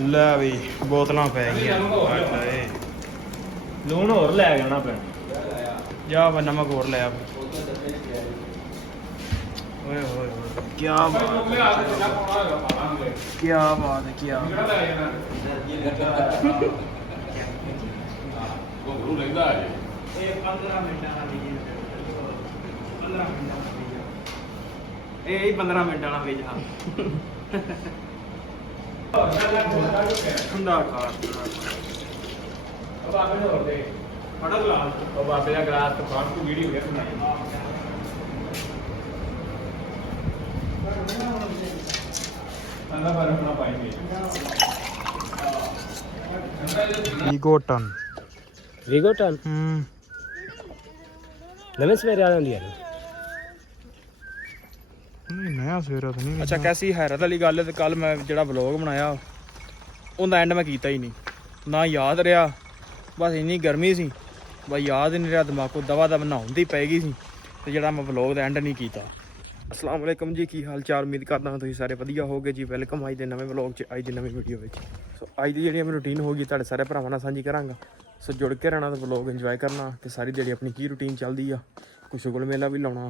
ਲੈ ਵੀ ਬੋਤਲਾਂ ਪੈ ਗਈਆਂ ਲੂਣ ਹੋਰ ਲੈ ਜਾਣਾ ਪੈਣਾ। ਜਾ ਵਾ ਨਮਕ ਹੋਰ ਲੈ ਆ। ਓਏ ਹੋਏ ਹੋਏ ਕੀ ਬਾਤ ਕੀ ਬਾਤ ਹੈ ਕੀ ਘੁੰਗਰੂ ਲੈਂਦਾ ਹੈ ਇਹ 15 ਮਿੰਟਾਂ ਦਾ ਵੀਡੀਓ 15 ਮਿੰਟਾਂ ਦਾ ਵੀਡੀਓ ਇਹ ਹੀ 15 ਮਿੰਟਾਂ ਦਾ ਵੀਡੀਓ ਠੰਡਾ ਖਾ ਉਹ ਬਾਬੇ ਨੂੰ ਹੋਰ ਦੇ ਫੜਾ ਗਲਾਸ ਉਹ ਬਾਬੇ ਦਾ ਗਲਾਸ ਤੋਂ ਬਾਅਦ ਕੋਈ ਵੀਡੀਓ ਵੇਖ ਬਣਾਈ। ਅੰਨਾ ਪਰ ਆਪਣਾ ਪਾਏਂਗੇ ਈਗੋਟਨ ਵੀਗੋਟਨ ਹੂੰ ਨਵੇਂ ਸਵੇਰੇ ਆ ਜਾਂਦੀ ਹੈ। ਨਹੀਂ ਨया ਸਵੇਰਾ ਤਾਂ ਨਹੀਂ। ਅੱਛਾ ਕੈਸੀ ਹੈਰਤ ਵਾਲੀ ਗੱਲ ਹੈ ਤੇ ਕੱਲ ਮੈਂ ਜਿਹੜਾ ਵਲੌਗ ਬਣਾਇਆ ਉਹਦਾ ਐਂਡ ਮੈਂ ਕੀਤਾ ਹੀ ਨਹੀਂ ਨਾ ਯਾਦ ਰਿਹਾ। ਬਸ ਇੰਨੀ ਗਰਮੀ ਸੀ ਬਸ ਯਾਦ ਹੀ ਨਹੀਂ ਰਿਹਾ ਦਿਮਾਗੋਂ ਦਵਾ ਦਵ ਨਹਾਉਣ ਦੀ ਪੈ ਗਈ ਸੀ ਤੇ ਜਿਹੜਾ ਮੈਂ ਵਲੌਗ ਦਾ ਐਂਡ ਨਹੀਂ ਕੀਤਾ। ਅਸਲਾਮ ਵਾਲੇਕਮ ਜੀ ਕੀ ਹਾਲ ਚਾਲ ਉਮੀਦ ਕਰਦਾ ਹਾਂ ਤੁਸੀਂ ਸਾਰੇ ਵਧੀਆ ਹੋਗੇ ਜੀ। ਵੈਲਕਮ ਅੱਜ ਦੇ ਨਵੇਂ ਵਲੌਗ 'ਚ ਅੱਜ ਦੀ ਨਵੀਂ ਵੀਡੀਓ ਵਿੱਚ। ਸੋ ਅੱਜ ਦੀ ਜਿਹੜੀ ਮੇਰੀ ਰੂਟੀਨ ਹੋਗੀ ਤੁਹਾਡੇ ਸਾਰੇ ਭਰਾਵਾਂ ਨਾਲ ਸਾਂਝੀ ਕਰਾਂਗਾ। ਸੋ ਜੁੜ ਕੇ ਰਹਿਣਾ ਤੇ ਵਲੌਗ ਇੰਜੋਏ ਕਰਨਾ ਤੇ ਸਾਰੀ ਜਿਹੜੀ ਆਪਣੀ ਕੀ ਰੂਟੀਨ ਚੱਲਦੀ ਆ ਕੁਛ ਸ਼ੁਗਲ ਮੇਲਾ ਵੀ ਲਾਉਣਾ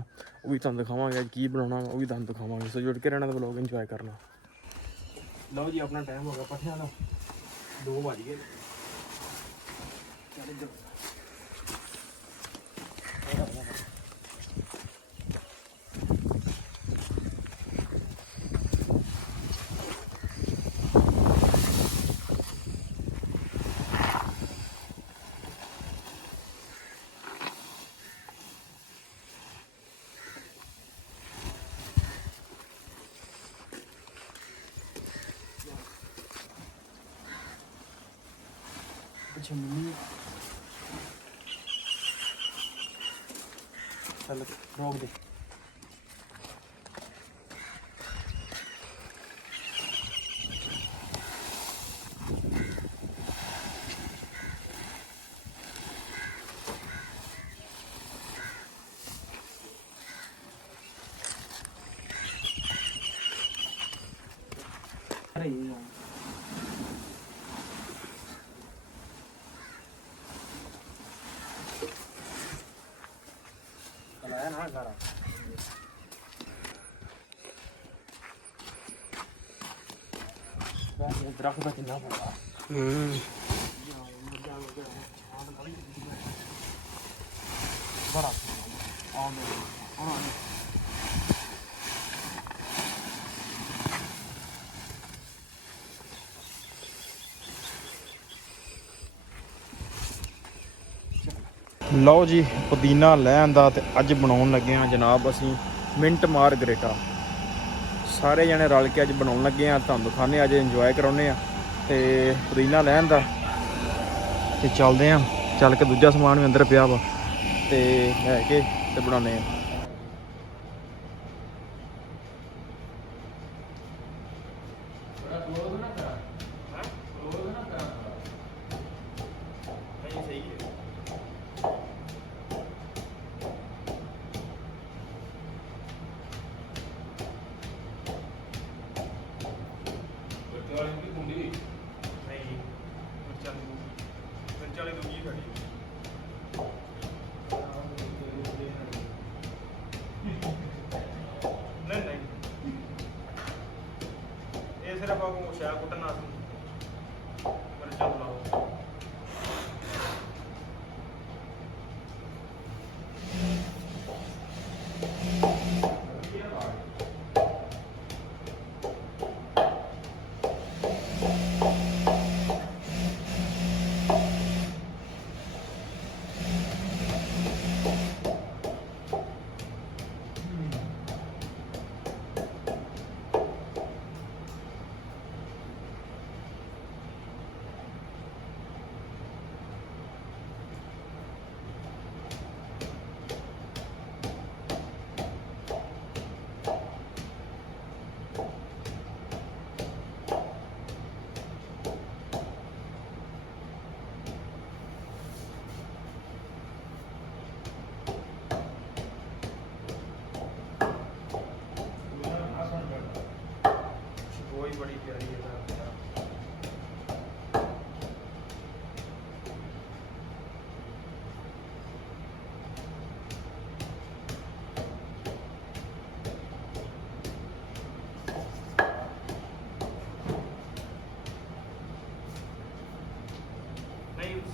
ਉਹ ਵੀ ਤੁਹਾਨੂੰ ਦਿਖਾਵਾਂਗੇ ਕੀ ਬਣਾਉਣਾ ਉਹ ਵੀ ਤੁਹਾਨੂੰ ਦਿਖਾਵਾਂਗੇ। ਸੋ ਜੁੜ ਕੇ ਰਹਿਣਾ ਤੇ ਵਲੌਗ ਇੰਜੋਏ ਕਰਨਾ। ਲਓ ਜੀ ਆਪਣਾ ਟਾਈਮ ਹੋ ਗਿਆ ਪੱਠਿਆਂ ਦਾ 2 ਵੱਜ ਗਏ। ਚੱਲ ਇੱਧਰ ਪਿੱਛੇ ਮੰਮੀ ਚੱਲ ਰੋਕ ਦੇ। चलाया ना सारा दरख्त का कितना बड़ा बड़ा ਲਓ ਜੀ ਪੁਦੀਨਾ ਲੈ ਆਂਦਾ ਤੇ ਅੱਜ ਬਣਾਉਣ ਲੱਗੇ ਆ ਜਨਾਬ ਅਸੀਂ ਮਿੰਟ ਮਾਰਗਰੇਟਾ। ਸਾਰੇ ਜਣੇ ਰਲ ਕੇ ਅੱਜ ਬਣਾਉਣ ਲੱਗੇ ਆ ਤੁਹਾਨੂੰ ਦਿਖਾਉਂਦੇ ਅੱਜ ਇੰਜੋਏ ਕਰਾਉਂਦੇ ਆ ਤੇ ਪੁਦੀਨਾ ਲੈ ਆਂਦਾ ਤੇ ਚੱਲਦੇ ਆ ਚੱਲ ਕੇ ਦੂਜਾ ਸਮਾਨ ਵੀ ਅੰਦਰ ਪਿਆ ਵਾ ਤੇ ਲੈ ਕੇ ਤੇ ਬਣਾਉਂਦੇ ਆ।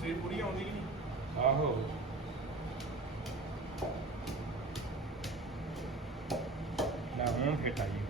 ਤਸਵੀਰ ਪੂਰੀ ਆਉਂਦੀ ਕਿ ਨਹੀਂ? ਆਹੋ ਨਾ ਹੁਣ ਫਿੱਟ ਆ ਜੀ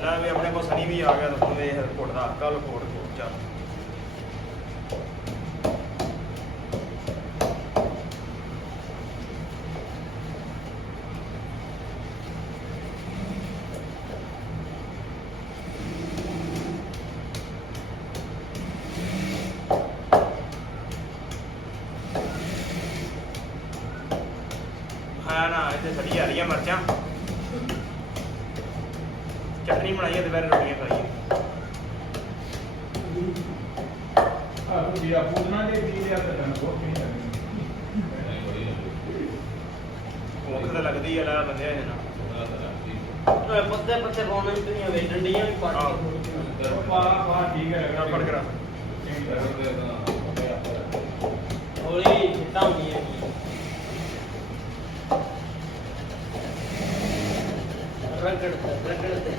ਲੈ ਵੀ ਆਪਣੇ ਕੋਲ ਸਨੀ ਵੀ ਆ ਗਿਆ ਤਾਂ ਵੇਖ ਘੁੱਟਦਾ ਕੱਲ ਕੋਟ ਚੱਲ ਹਾਂ ਨਾ ਇੱਥੇ ਸੜੀ ਆ ਰਹੀਆਂ ਮਿਰਚਾਂ ਚਟਨੀ ਬਣਾਈ ਹੈ ਦੁਪਹਿਰ ਰੋਟੀਆਂ ਖਾਈਏ ਆਹ ਜੀ ਆ ਪੁੱਛਣਾ ਦੇ ਦੀ ਲਿਆ ਤਾਂ ਬਹੁਤ ਨਹੀਂ ਭੁੱਖ ਤਾਂ ਲੱਗਦੀ ਆ ਲੈ ਬੰਦਿਆ ਇਹਨਾਂ ਪੱਤੇ ਪੱਤੇ ਪਾਉਣੇ ਵੀ ਤੁਸੀਂ ਵੇ ਡੰਡੀਆਂ ਵੀ ਪਾ ਪਾ ਠੀਕ ਹੈ ਫੜ ਕਰਾ ਹੌਲੀ ਛਿੱਟਾ ਹੁੰਦੀ ਹੈ ਰਗੜ ਤੇ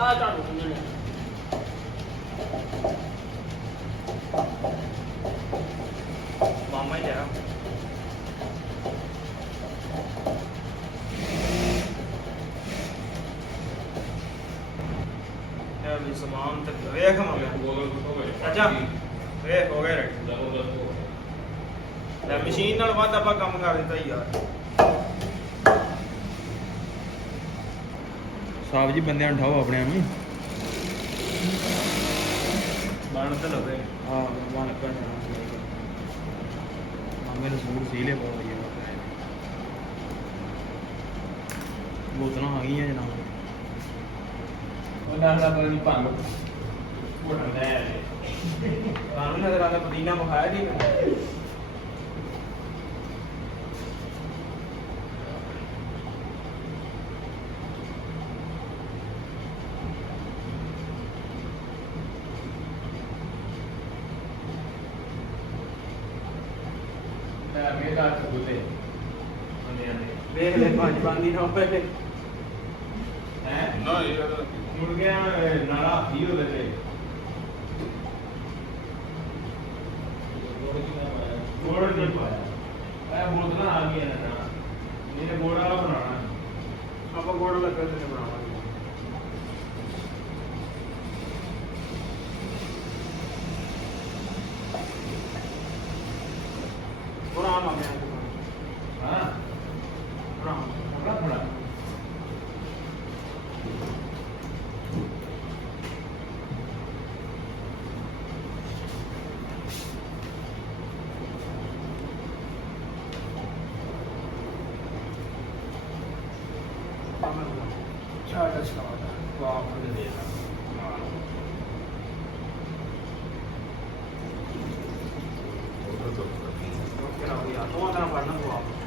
ਆ ਤੁਹਾਨੂੰ ਸਮਝਣਾ ਮਾਮਾ ਹੀ ਤੇਰਾ ਇਹ ਵੀ ਸਮਾਨ ਤੇ ਵੇਖ ਮਾਮਾ ਅੱਛਾ ਵੇਖ ਹੋ ਗਿਆ ਰੈਡੀ ਲੈ ਮਸ਼ੀਨ ਨਾਲ ਵੱਧ ਆਪਾਂ ਕੰਮ ਕਰ ਦਿੱਤਾ ਯਾਰ ਸਾਹਿਬ ਜੀ ਬੰਦਿਆਂ ਨੂੰ ਉਠਾਓ ਆਪਣੇ ਆਪ ਨੂੰ ਬਣ ਤਾਂ ਲਵੇ ਹਾਂ ਬਣ ਕਰ ਮਾਮੇ ਨੂੰ ਸੂਟ ਸੀ ਲੈ ਬਹੁਤ ਵਧੀਆ ਬੋਤਲਾਂ ਆ ਗਈਆਂ ਜਨਾਬ ਉਹਨਾਂ ਦਾ ਪਤਾ ਨਹੀਂ ਭੰਗ ਘੁੱਟਦਾ ਹੈ ਤੁਹਾਨੂੰ ਨਜ਼ਰ ਆਉਂਦਾ ਪੁਦੀਨਾ ਵਿਖਾਇਆ ਨਹੀਂ ਮੈਂ ਮੇਰਾ ਚੁੱਲੇ ਵੇਖ ਲੈ ਪੰਜ ਬੰਦੀ ਨਾ ਹੋਵੇ ਹੈ ਨਾ ਇਹ ਮੁੜ ਗਿਆ ਨਾਲਾ ਹੀ ਉਹਦੇ ਤੇ ਗੋੜ ਨਹੀਂ ਪਾਇਆ ਇਹ ਬੋਤਲਾਂ ਆ ਗਈਆਂ ਨਾ ਇਹਨੇ ਗੋੜ ਵਾਲਾ ਬਣਾਉਣਾ ਆਪਾਂ ਗੋੜ ਲੱਗਾ ਤੇ ਬਣਾਵਾਂਗੇ ਪੁਰਾਣਾ ਆ ਗਿਆ ਹਾਂ ਪੁਰਾਣਾ ਥੋੜਾ ਛਾਟਾ ਛਾਟਾ ਵਾਹ ਫੜ ਦੇ ਓਕੇ ਨਾ ਵੀ ਆ ਤੋਂ ਆਣਾ ਪੜਨਾ ਤੂੰ ਆਪ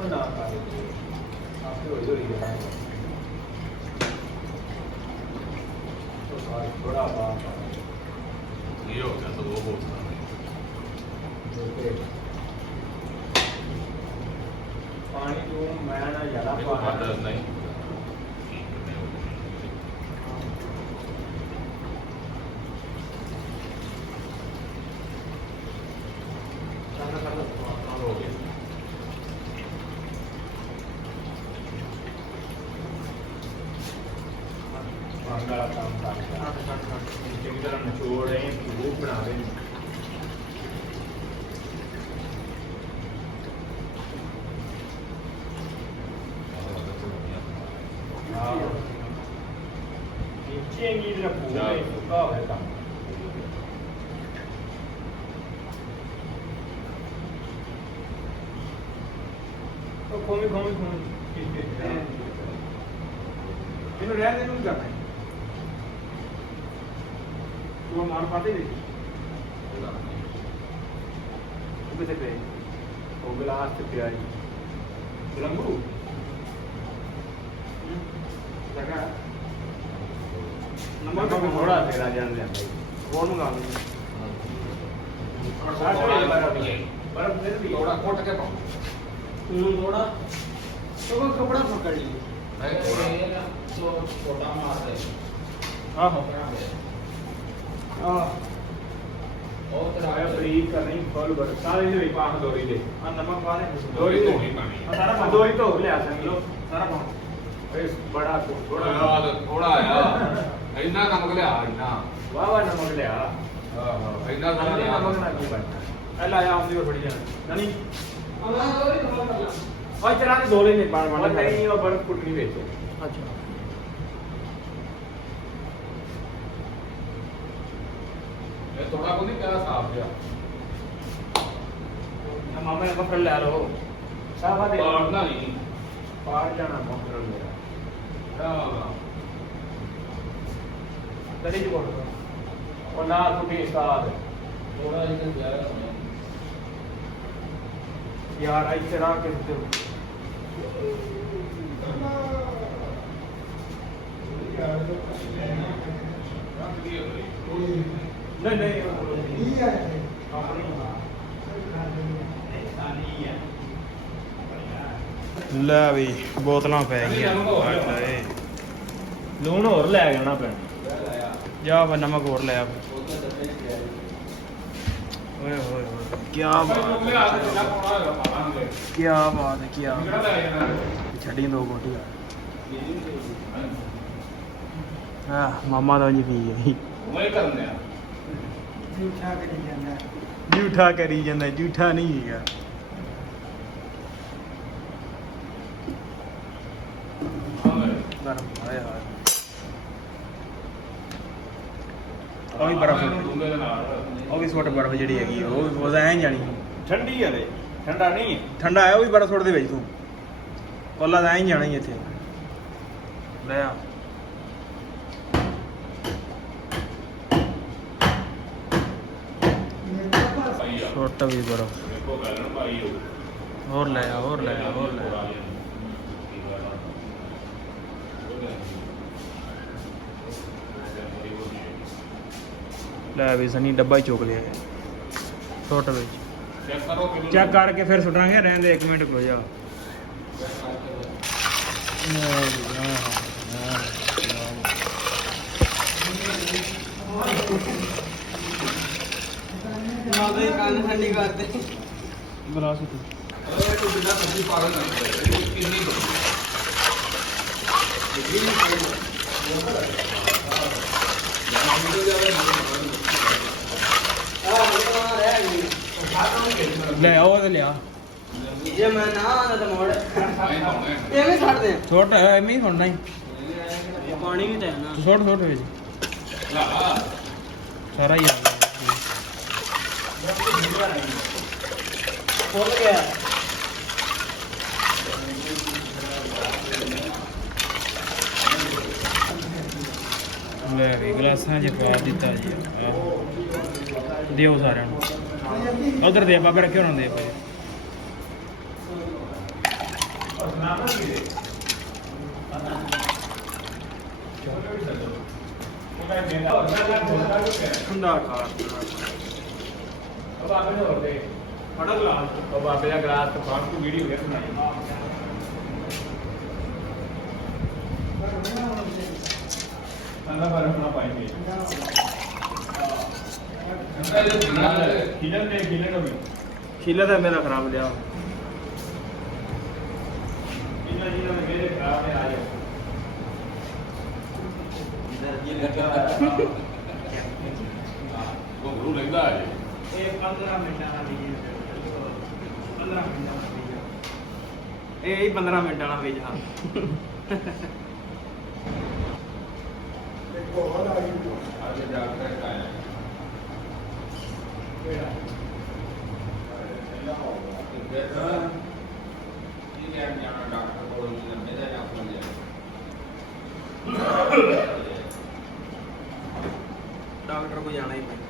ਨਾ ਕਰ ਆਪੇ ਹੋਈ ਹੋਈ ਹੈ तो थोड़ा बात ये हो गया तो वो बोलता पानी तो मैं ना ज्यादा है पा नहीं हो गया वाला काम करता चंगी तरह निचोड़ रहे हैं वो बना रहे हैं ਸਿਰਫ ਪੂਰੇ ਸੁੱਕਾ ਹੋਇਆ ਕੰਮ ਉਹ ਖੋਮੀ ਇਹਨੂੰ ਰਹਿਣ ਦੇ ਨੂੰ ਕੀ ਕਰਨਾ ਤੂੰ ਮਾਰ ਪਾਤੇ ਦੇ ਉਹ ਕਿਤੇ ਪਏ ਉਹ ਗਲਾਸ ਤੇ ਪਿਆ ਜੀ ਲੰਗੂ ਜਗਾ ਨੰਬਰ ਕਾ ਥੋੜਾ ਤੇਰਾ ਜਾਣ ਲਿਆ ਹੋਰ ਮੰਗਾ ਲਈ ਪਰ ਫਿਰ ਵੀ ਥੋੜਾ ਕੁੱਟ ਕੇ ਪਾਓ ਹੁਣ ਥੋੜਾ तो कपड़ा पकड़ लिए ਛੋਟਾ ਮਾਰ ਦੇ ਆਹੋ ਉਹ ਤੇ ਆਇਆ ਬਰੀਕ ਕਰਨੀ ਫੁੱਲ ਬਰ ਸਾਰੇ ਦੇ ਵਿੱਚ ਪਾਹ ਦੋਰੀ ਦੇ ਆ ਨਮਕ ਪਾ ਦੇ ਦੋਰੀ ਧੋਣੀ ਪੈਣੀ ਆ ਸਾਰਾ ਪਾ ਦੋਰੀ ਧੋ ਲਿਆ ਸੰਗ ਲੋ ਸਾਰਾ ਪਾ ਏ ਬੜਾ ਥੋੜਾ ਆ ਇੰਨਾ ਨਮਕ ਲਿਆ ਇੰਨਾ ਵਾਹ ਨਮਕ ਲਿਆ ਆਹੋ ਇੰਨਾ ਨਮਕ ਲਿਆ ਨਾਲ ਕੀ ਬਣਦਾ ਇਹ ਲਾਇਆ ਆਪਦੀ ਹੋਰ ਫੜੀ ਜਾਣਾ ਨਹੀਂ और चला के धोले नहीं बार बार नहीं वो बर्फ कुटनी बेचे अच्छा ਇਹ ਥੋੜਾ ਕੋ ਨਹੀਂ ਕਿਹੜਾ ਸਾਫ ਜਿਆ ना मामा ने पकड़ ले लो साफा दे ਪਾੜਨਾ ਨਹੀਂ पार जाना पकड़ मेरा गली च बोल और ना कुटी साथ ਥੋੜਾ ਜਿਹਾ ਜਾਇਆ यार आई चला के दे नहीं नहीं ਲੈ ਵੀ ਬੋਤਲਾਂ ਪੈ ਗਈਆਂ ਲੂਣ ਹੋਰ ਲੈ ਜਾਣਾ ਪੈਣਾ ਜਾ ਵਾ ਨਮਕ ਹੋਰ ਲੈ ਆ ਓਏ ਹੋਏ ਹੋਏ ਕੀ ਬਾਤ ਕੀ ਬਾਤ ਹੈ ਕੀ ਛੱਡੀ ਦੋ ਗੋਟੀਆਂ ਹਾਂ ਮਾਮਾ ਦਾ ਜੀ ਪੀ ਗਈ ਮੈਂ ਕਰਨੇ ਆ ਝੂਠਾ ਕਰੀ ਜਾਂਦਾ ਝੂਠਾ ਨਹੀਂ ਹੈਗਾ ਗਰਮ ਹਾਏ ਹਾਏ ਉਹ ਵੀ ਬਰਫ ਉਹ ਵੀ ਸੁੱਟ ਬਰਫ ਜਿਹੜੀ ਹੈਗੀ ਉਹ ਐਂ ਜਾਣੀ ਠੰਡੀ ਹਲੇ ਠੰਡਾ ਨਹੀਂ ਠੰਡਾ ਹੈ ਉਹ ਵੀ ਬਰਫ ਸੁੱਟ ਦੇ ਵਿੱਚ ਤੂੰ ਕੋਲਾ ਤਾਂ ਐਂ ਜਾਣਾ ਹੀ ਇੱਥੇ ਲੈ ਆ ਸੁੱਟ ਵੀ ਬਰਫ ਦੇਖੋ ਗੱਲ ਨਾ ਭਾਈ ਹੋਰ ਲੈ ਆ ਹੋਰ ਲੈ ਆ ਹੋਰ ਲੈ ਆ ਲੈ ਵੀ ਸਨੀ ਡੱਬਾ ਹੀ ਚੁੱਕ ਲਿਆ ਸੁੱਟ ਵਿੱਚ ਚੈੱਕ ਕਰੋ ਕਿਲੋ ਚੈੱਕ ਕਰਕੇ ਫਿਰ ਸੁੱਟਾਂਗੇ ਰਹਿੰਦੇ 1 ਮਿੰਟ ਕੋ ਜਾ मावे कान ठंडी करते ਬੁਲਾ ਸੀ ਤੂੰ ਇਹ ਤੋਂ ਬਿਨਾ ਸਬਜ਼ੀ ਪਾਗਲ ਨਹੀਂ ਕਿੰਨੀ ਲੈ ਉਹ ਤੇ ਲਿਆ ਜੇ ਮੈਂ ਨਾ ਆਉਂਦਾ ਤਾਂ ਮੋੜ ਨਹੀਂ ਐਵੇਂ ਛੱਡਦੇ ਆ ਸੁੱਟ ਐਵੇਂ ਹੀ ਸੁਣਨਾ ਹੀ ਪਾਣੀ ਵੀ ਤਾਂ ਹੈ ਨਾ ਸੁੱਟ ਸੁੱਟ ਵਿੱਚ ਸਾਰਾ ਹੀ ਆ ਗਿਆ ਖੁੱਲ ਗਿਆ ਲੈ ਵੀ ਗਲਾਸਾਂ 'ਚ ਪਾ ਦਿੱਤਾ ਜੀ ਆਹੋ ਦਿਓ ਸਾਰਿਆਂ ਨੂੰ ਉਧਰ ਦੇ ਬਾਬੇ ਰੱਖੇ ਹੋਣ ਦੇ ਪਏ ਠੰਡਾ ਖਾ ਬਾਬੇ ਨੂੰ ਹੋਰ ਦੇ ਫੜਾ ਗਲਾਸ ਉਹ ਬਾਬੇ ਦਾ ਗਲਾਸ ਤੇ ਫਾੜ ਕੇ ਵੀਡੀਓ ਵੇਖ ਬਣਾਈ ਅੰਨਾ ਬਰਫ ਨਾ ਪਾਏਂਗੇ ਖੀਲਾ ਤਾਂ ਮੇਰਾ ਖਰਾਬ ਲਿਆ ਇਹਨਾਂ ਜੀ ਨੇ ਮੇਰੇ ਖਰਾਬ ਹੈ ਆ ਜਾਓ ਉਹ ਗੁਰੂ ਲੈਂਦਾ ਹੈ ਇਹ 15 ਮਿੰਟਾਂ ਦਾ ਵੀਡੀਓ 15 ਮਿੰਟਾਂ ਦਾ ਵੀਡੀਓ ਇਹ ਹੀ 15 ਮਿੰਟਾਂ ਦਾ ਵੀਡੀਓ ਡਾਕਟਰ ਕੋ ਜਾਣਾ ਹੀ ਪੈਂਦਾ।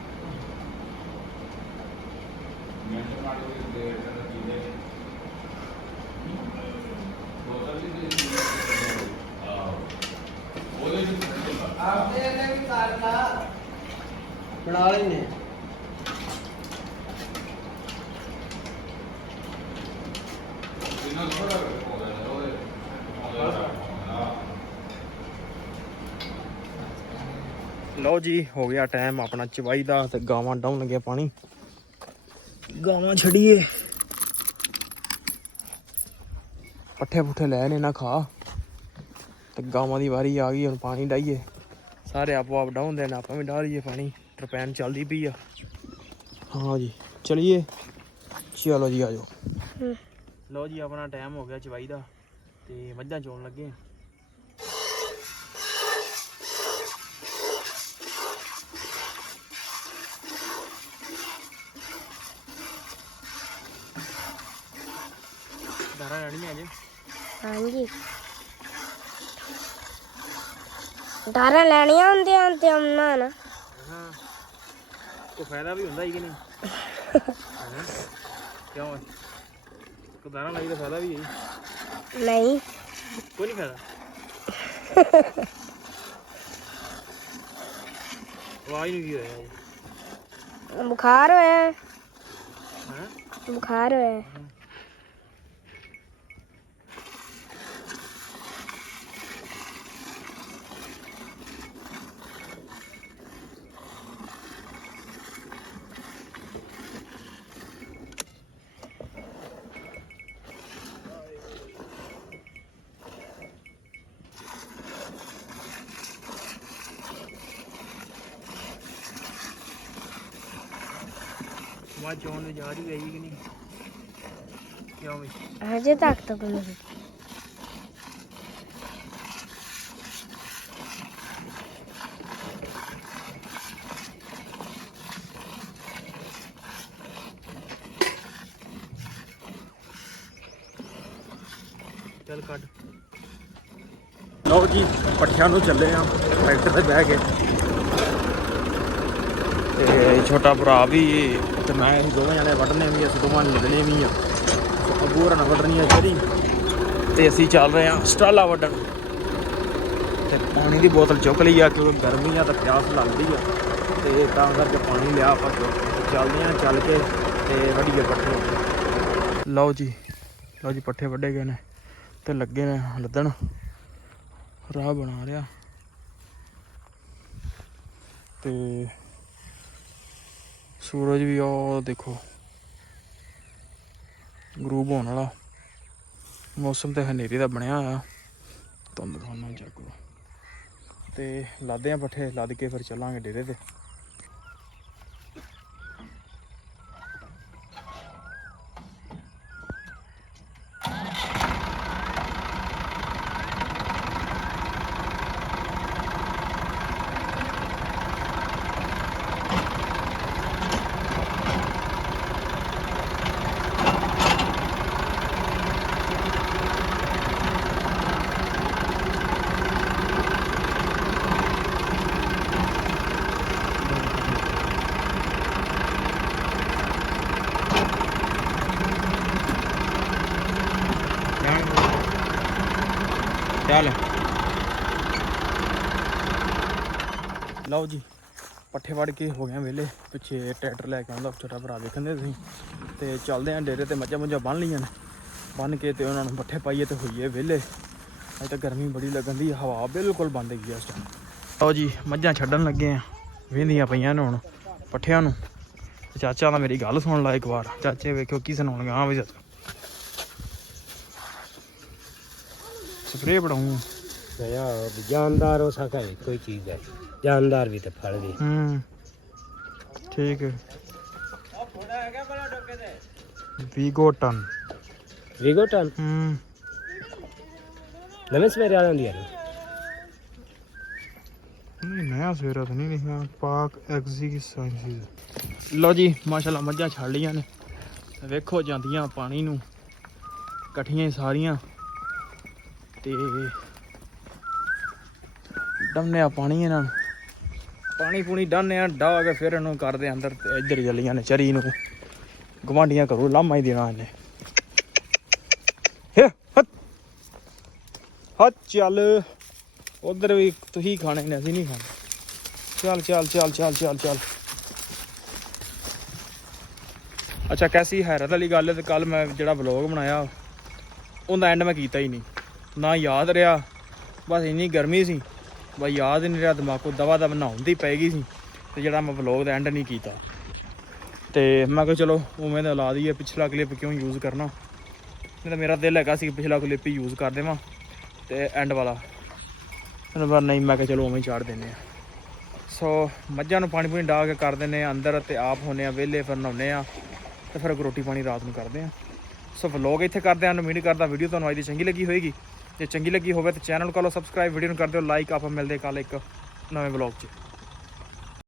ਬਣਾ ਲੈਨੇ ਲਓ ਜੀ ਹੋ ਗਿਆ ਟਾਈਮ ਆਪਣਾ ਚਵਾਈ ਦਾ ਤੇ ਗਾਵਾਂ ਡਾਉਣ ਲੱਗਿਆ ਪਾਣੀ। ਗਾਵਾਂ ਛੱਡੀਏ, ਪੱਠੇ ਪੁੱਠੇ ਲੈ ਨੇ ਨਾ ਖਾ ਤੇ ਗਾਵਾਂ ਦੀ ਵਾਰੀ ਆ ਗਈ। ਹੁਣ ਪਾਣੀ ਡਾਈਏ, ਸਾਰੇ ਆਪੋ ਆਪ ਡਾਉਂਦੇ ਨੇ, ਆਪਾਂ ਵੀ ਡਾਲੀਏ ਪਾਣੀ। ਟਰਪੈਨ ਚੱਲਦੀ ਪਈ ਆ। ਹਾਂ ਜੀ ਚਲੀਏ, ਚਲੋ ਜੀ ਆ ਜਾਓ। ਲਓ ਜੀ ਆਪਣਾ ਟਾਈਮ ਹੋ ਗਿਆ ਚਵਾਈ ਦਾ ਤੇ ਮੱਝਾਂ ਚੋਣ ਲੱਗੇ ਆ। ਦਾਰਾ ਲੈਣੀ ਅੱਜ? ਹਾਂਜੀ ਦਾਰਾਂ ਲੈਣੀਆਂ ਹੁੰਦੀਆਂ ਤੇ ਆਉਣਾ ਨਾ। ਹਾਂ ਕੋਈ ਫਾਇਦਾ ਵੀ ਹੁੰਦਾ ਹੀ ਕਿ ਨਹੀਂ? ਕਿਉਂ ਕੋਈ ਦਾਰਾ ਲਈ ਦਾ ਫਾਇਦਾ ਵੀ ਹੈ? ਨਹੀਂ ਕੋਈ ਨਹੀਂ ਫਾਇਦਾ। ਆਵਾਜ਼ ਨਹੀਂ ਕੀ ਹੋਇਆ ਜੀ? ਬੁਖਾਰ ਹੋਇਆ ਹੈਂ? ਬੁਖਾਰ ਹੋਇਆ ਆਵਾਜ਼ ਚੋਣ ਦੀ ਜਾ ਰਹੀ ਗਈ ਕਿ ਨਹੀਂ? ਕਿਉਂ ਵੀ ਹਜੇ ਤੱਕ ਤਾਂ ਕੋਈ ਨਹੀਂ। ਚੱਲ ਕੱਢ। ਲਓ ਜੀ ਪੱਠਿਆਂ ਨੂੰ ਚੱਲੇ ਆ ਟਰੈਕਟਰ ਤੇ ਬਹਿ ਕੇ ਤੇ ਛੋਟਾ ਭਰਾ ਵੀ ਤੇ ਮੈਂ ਅਸੀਂ ਦੋਵੇਂ ਜਣੇ ਵੱਢਣੇ ਵੀ, ਅਸੀਂ ਦੋਵਾਂ ਨੇ ਲੱਗਣੇ ਵੀ ਆ। ਅੱਬੂ ਹੋਰਾਂ ਨਾਲ ਵੱਢਣੀ ਆ ਜਿਹੜੀ, ਤੇ ਅਸੀਂ ਚੱਲ ਰਹੇ ਆ ਸਟਾਲਾ ਵੱਢਣ। ਤੇ ਪਾਣੀ ਦੀ ਬੋਤਲ ਚੁੱਕ ਲਈ ਆ ਕਿਉਂਕਿ ਗਰਮੀ ਆ ਤਾਂ ਪਿਆਸ ਲੱਗਦੀ ਆ, ਤੇ ਤਾਂ ਕਰਕੇ ਪਾਣੀ ਲਿਆ ਆਪਾਂ। ਚੱਲਦੇ ਆ, ਚੱਲ ਕੇ ਤੇ ਵੱਢੀਏ ਪੱਠੇ। ਲਓ ਜੀ ਪੱਠੇ ਵੱਢੇ ਗਏ ਨੇ ਤੇ ਲੱਗੇ ਨੇ ਲੱਦਣ। ਰਾਹ ਬਣਾ ਰਿਹਾ ਤੇ ਸੂਰਜ ਵੀ ਉਹ ਦੇਖੋ ਗਰੂਬ ਹੋਣ ਵਾਲਾ। ਮੌਸਮ ਤੇ ਹਨੇਰੀ ਦਾ ਬਣਿਆ ਹੋਇਆ। ਤੁਹਾਨੂੰ ਦਿਖਾਉਣਾ ਚੱਕੋ ਤੇ ਲਾਦੇ ਆ ਪੱਠੇ, ਲੱਦ ਕੇ ਫਿਰ ਚੱਲਾਂਗੇ ਡੇਰੇ ਤੇ। ਚੱਲ ਲਓ ਜੀ ਪੱਠੇ ਵੜ ਕੇ ਹੋ ਗਏ ਵਿਹਲੇ। ਪਿੱਛੇ ਟਰੈਕਟਰ ਲੈ ਕੇ ਆਉਂਦਾ ਛੋਟਾ ਭਰਾ, ਵੇਖਣ ਦੇ ਤੁਸੀਂ। ਤੇ ਚੱਲਦੇ ਆਂ ਡੇਰੇ ਤੇ। ਮੱਝਾਂ ਮੁੱਝਾਂ ਬੰਨ੍ਹ ਲਈਆਂ ਨੇ, ਬੰਨ੍ਹ ਕੇ ਤੇ ਉਹਨਾਂ ਨੂੰ ਪੱਠੇ ਪਾਈਏ ਤੇ ਹੋਈਏ ਵਿਹਲੇ। ਅੱਜ ਤਾਂ ਗਰਮੀ ਬੜੀ ਲੱਗਣ ਦੀ, ਹਵਾ ਬਿਲਕੁਲ ਬੰਦ ਹੈਗੀ ਆ ਇਸ ਟਾਈਮ। ਲਓ ਜੀ ਮੱਝਾਂ ਛੱਡਣ ਲੱਗੇ ਆ, ਵਹਿੰਦੀਆਂ ਪਈਆਂ ਨੇ ਹੁਣ ਪੱਠਿਆਂ ਨੂੰ। ਚਾਚਾ ਦਾ ਮੇਰੀ ਗੱਲ ਸੁਣ ਲਾ ਇੱਕ ਵਾਰ। ਚਾਚੇ ਵੇਖਿਓ ਕੀ ਸੁਣਾਉਣਗੇ। ਹਾਂ ਵੀ ਚਾਚਾ स्प्रे बढ़ाऊँ जानदार हो सका है कोई चीज है, जानदार भी तो फल भी। ठीक है। वीगोटन नवे सवेरे आ जाती है। नहीं मैं ਬਣਾਇਆ ਸਵੇਰਾ ਤਾਂ ਨਹੀਂ ਲਿਖਿਆ ਪਾਕ ਐਗਜ਼ੀਸਾਈਜ਼। ਲਓ ਜੀ ਮਾਸ਼ਾਅੱਲਾ ਮੱਝਾਂ ਛੱਡ ਲਈਆਂ ਨੇ, ਵੇਖੋ ਜਾਂਦੀਆਂ ਪਾਣੀ ਨੂੰ ਇਕੱਠੀਆਂ ਹੀ ਸਾਰੀਆਂ, ਤੇ ਡੰਨੇ ਆ ਪਾਣੀ ਇਹਨਾਂ ਨੂੰ, ਪਾਣੀ ਪੂਣੀ ਡਾਹਨੇ ਆ, ਡਾਹ ਕੇ ਫਿਰ ਇਹਨੂੰ ਕਰਦੇ ਅੰਦਰ, ਤੇ ਇੱਧਰ ਹੀ ਚੱਲੀਆਂ ਨੇ ਚਰੀ ਨੂੰ, ਗਵਾਂਢੀਆਂ ਘਰੋਂ ਲਾਮਾ ਹੀ ਦੇਣਾ ਇਹਨੇ। ਹੱਥ ਚੱਲ, ਉਧਰ ਵੀ ਤੁਸੀਂ ਖਾਣੇ ਨੇ, ਅਸੀਂ ਨਹੀਂ ਖਾਣੇ। ਚੱਲ ਚੱਲ ਚੱਲ ਚੱਲ ਚੱਲ ਚੱਲ। ਅੱਛਾ ਕੈਸੀ ਹੈਰਤ ਵਾਲੀ ਗੱਲ ਹੈ, ਤੇ ਕੱਲ ਮੈਂ ਜਿਹੜਾ ਵਲੋਗ ਬਣਾਇਆ ਉਹਦਾ ਐਂਡ ਮੈਂ ਕੀਤਾ ਹੀ ਨਹੀਂ, ਨਾ ਯਾਦ ਰਿਹਾ, ਬਸ ਇੰਨੀ ਗਰਮੀ ਸੀ, ਬਸ ਯਾਦ ਹੀ ਨਹੀਂ ਰਿਹਾ, ਦਿਮਾਗੋਂ ਦਵਾ ਦਵ ਨਹਾਉਣ ਦੀ ਪੈ ਗਈ ਸੀ, ਤੇ ਜਿਹੜਾ ਮੈਂ ਵਲੋਗ ਦਾ ਐਂਡ ਨਹੀਂ ਕੀਤਾ। ਤੇ ਮੈਂ ਕਿਹਾ ਚਲੋ ਉਵੇਂ ਦਾ ਲਾ ਦਈਏ, ਪਿਛਲਾ ਕਲਿੱਪ ਕਿਉਂ ਯੂਜ਼ ਕਰਨਾ, ਨਹੀਂ ਤਾਂ ਮੇਰਾ ਦਿਲ ਹੈਗਾ ਸੀ ਪਿਛਲਾ ਕਲਿੱਪ ਹੀ ਯੂਜ਼ ਕਰ ਦੇਵਾਂ ਤੇ ਐਂਡ ਵਾਲਾ, ਪਰ ਨਹੀਂ, ਮੈਂ ਕਿਹਾ ਚਲੋ ਉਵੇਂ ਚਾੜ ਦਿੰਦੇ ਆ। ਸੋ ਮੱਝਾਂ ਨੂੰ ਪਾਣੀ ਪੂਣੀ ਡਾਹ ਕੇ ਕਰ ਦਿੰਦੇ ਆ ਅੰਦਰ, ਤੇ ਆਪ ਹੁੰਦੇ ਆ ਵਿਹਲੇ, ਫਿਰ ਨਹਾਉਂਦੇ ਆ, ਤੇ ਫਿਰ ਰੋਟੀ ਪਾਣੀ ਰਾਤ ਨੂੰ ਕਰਦੇ ਆ। ਸੋ ਵਲੋਗ ਇੱਥੇ ਕਰਦੇ ਹਾਂ, ਉਮੀਦ ਕਰਦਾ ਵੀਡੀਓ ਤੁਹਾਨੂੰ ਅੱਜ ਦੀ ਚੰਗੀ ਲੱਗੀ ਹੋਏਗੀ। ਜੇ ਚੰਗੀ ਲੱਗੀ ਹੋਵੇ ਤਾਂ ਚੈਨਲ ਨੂੰ ਕਰ ਲਓ ਸਬਸਕ੍ਰਾਈਬ, ਵੀਡੀਓ ਨੂੰ ਕਰ ਦਿਓ ਲਾਈਕ। ਆਪਾਂ ਮਿਲਦੇ ਕੱਲ੍ਹ ਇੱਕ ਨਵੇਂ ਵਲੋਗ 'ਚ।